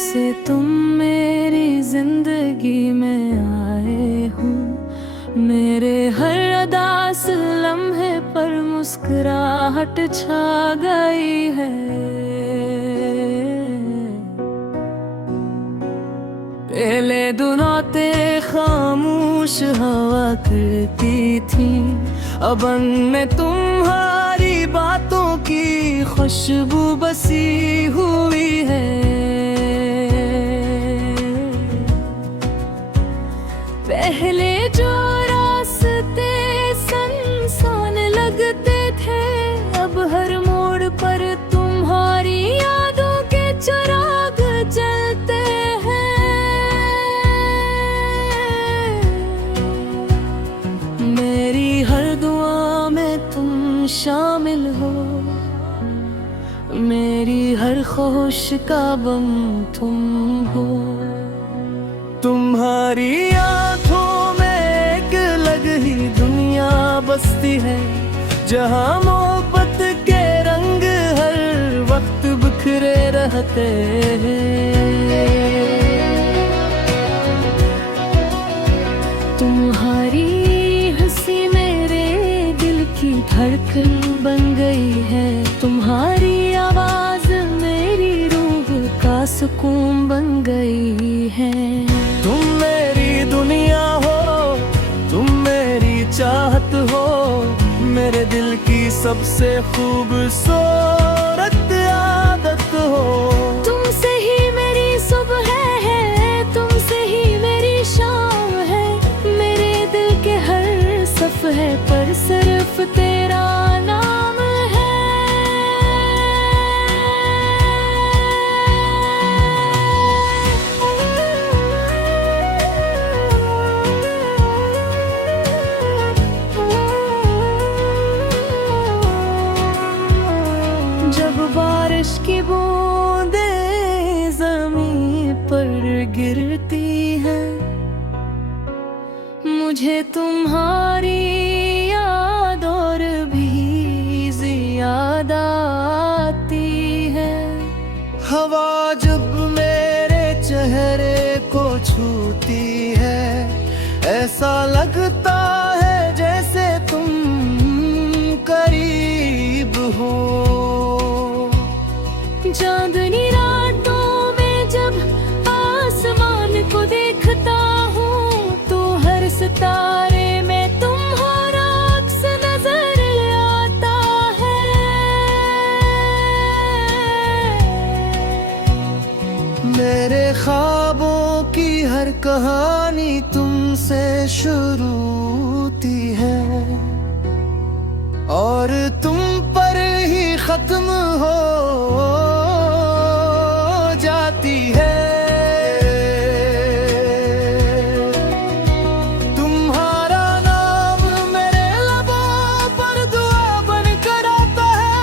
से तुम मेरी जिंदगी में आए हो, मेरे हर उदास लम्हे पर मुस्कुराहट छा गई है। पहले दुनौते खामोश हवा करती थी, अब में तुम्हारी बातों की खुशबू बसी हुई है। पहले जो रास्ते सुनसान लगते थे, अब हर मोड़ पर तुम्हारी यादों के चिराग जलते हैं। मेरी हर दुआ में तुम शामिल हो, मेरी हर ख्वाहिश का बम तुम हो। तुम्हारी आंखों में एक अलग ही दुनिया बसती है, जहां मोहब्बत के रंग हर वक्त बिखरे रहते हैं। तुम्हारी हंसी मेरे दिल की धड़कन बन गई है, तुम्हारी आवाज मेरी रूह का सुकून बन गई है। तुम मेरी दुनिया हो, तुम मेरी चाहत हो, मेरे दिल की सबसे खूबसूरत आदत हो। तुमसे ही मेरी सुबह है, तुमसे ही मेरी शाम है, मेरे दिल के हर सफ़हे पर सिर्फ तेरा नाम है। जब बारिश की बूंदें ज़मीन पर गिरती हैं, मुझे तुम्हारी याद और भी ज़्यादा आती है। हवा जब मेरे चेहरे को छूती है, ऐसा लगता है जैसे तुम करीब हो। चांदनी रातों में जब आसमान को देखता हूँ, तो हर सितारे में तुम्हारा अक्स नजर आता है। मेरे ख्वाबों की हर कहानी तुमसे शुरू होती है, और तुम पर ही खत्म हो जाती है। तुम्हारा नाम मेरे लबों पर दुआ बनकर आता है,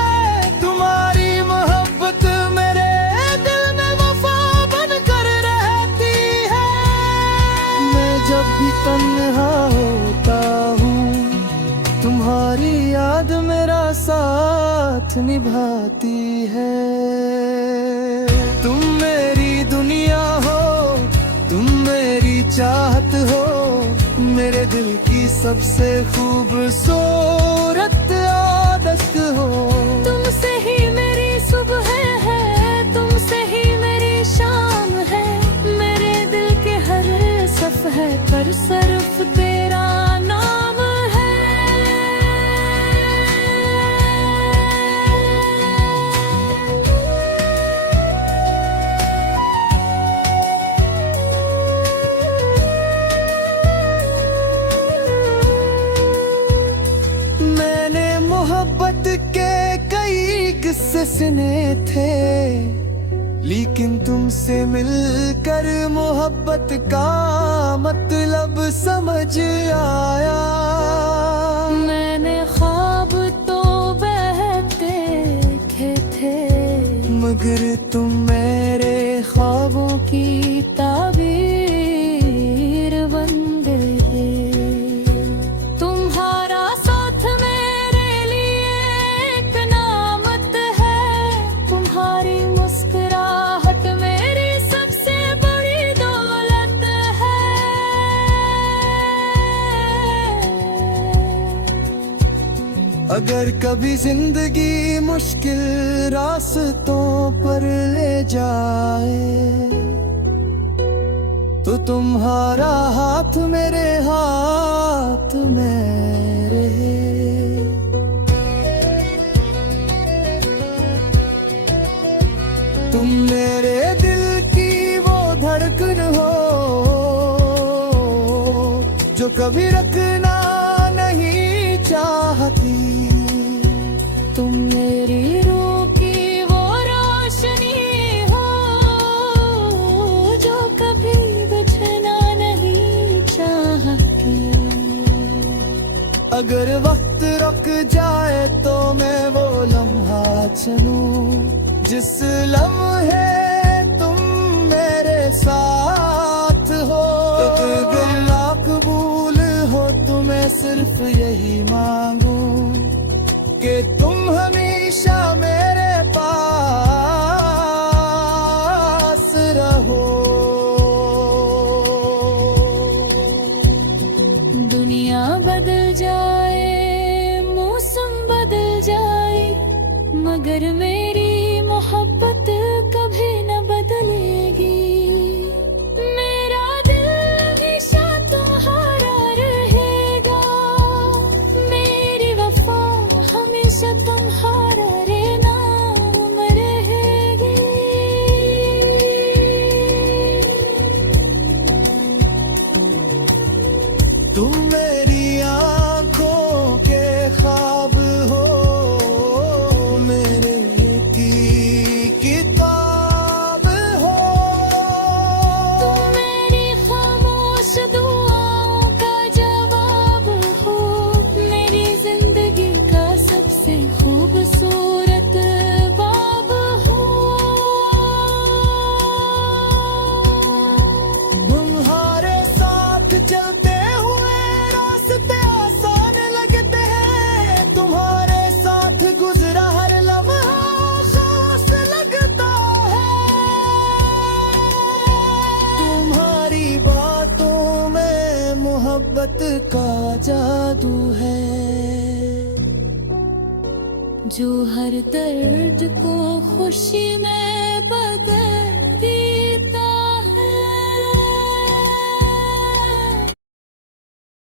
तुम्हारी मोहब्बत मेरे दिल में वफा बनकर रहती है। मैं जब भी तन्हा होता हूँ, तुम्हारी याद मेरा साथ निभाती है। तुम मेरी दुनिया हो, तुम मेरी चाहत हो, मेरे दिल की सबसे खूबसूरत आदत हो। तुमसे ही मेरी सुबह है, तुमसे ही मेरी शाम है, मेरे दिल के हर सफ़हे पर सिर्फ तेरा नाम है। मैंने मोहब्बत के कई किस्से सुने थे, लेकिन तुमसे मिलकर मोहब्बत का मतलब समझ आया। मैंने ख्वाब तो बहुत देखे थे, मगर तुम मेरे ख्वाबों की ताबीर बन गए। तुम्हारा साथ मेरे लिए एक नामत है, तुम्हारी मुस्कुराहट मेरी सबसे अगर कभी जिंदगी मुश्किल रास्तों पर ले जाए तो तुम्हारा हाथ मेरे हाथ में रहे। तुम मेरे दिल की वो धड़कन हो जो कभी रखना नहीं चाहती। तुम मेरी रूह की वो रोशनी हो जो कभी बचना नहीं चाहती। अगर वक्त रुक जाए तो मैं वो लम्हा चुनूं जिस लम्हे तुम मेरे साथ हो। अगर कबूल हो तो मैं सिर्फ यही मांगू कि तुम हमेशा मेरे पास रहो। दुनिया बदल जाए, मौसम बदल जाए, मगर मेरी मोहब्बत कभी न बदलेगी। मेरा दिल हमेशा तुम्हारा रहेगा, मेरी वफा हमेशा तुम्हारा रे नाम रहेगी। तुम मेरी आंखों के ख्वाब हो, मेरे की किताब हो। तुम मेरी खामोश दुआओं का जवाब हो, मेरी जिंदगी का सबसे खूबसूरत बाब हो। तुम्हारे साथ चलते हुए रास्ते आसान लगते हैं, तुम्हारे साथ गुजरा हर लम्हा खास लगता है। तुम्हारी बातों में मोहब्बत का जादू है जो हर दर्द को खुशी में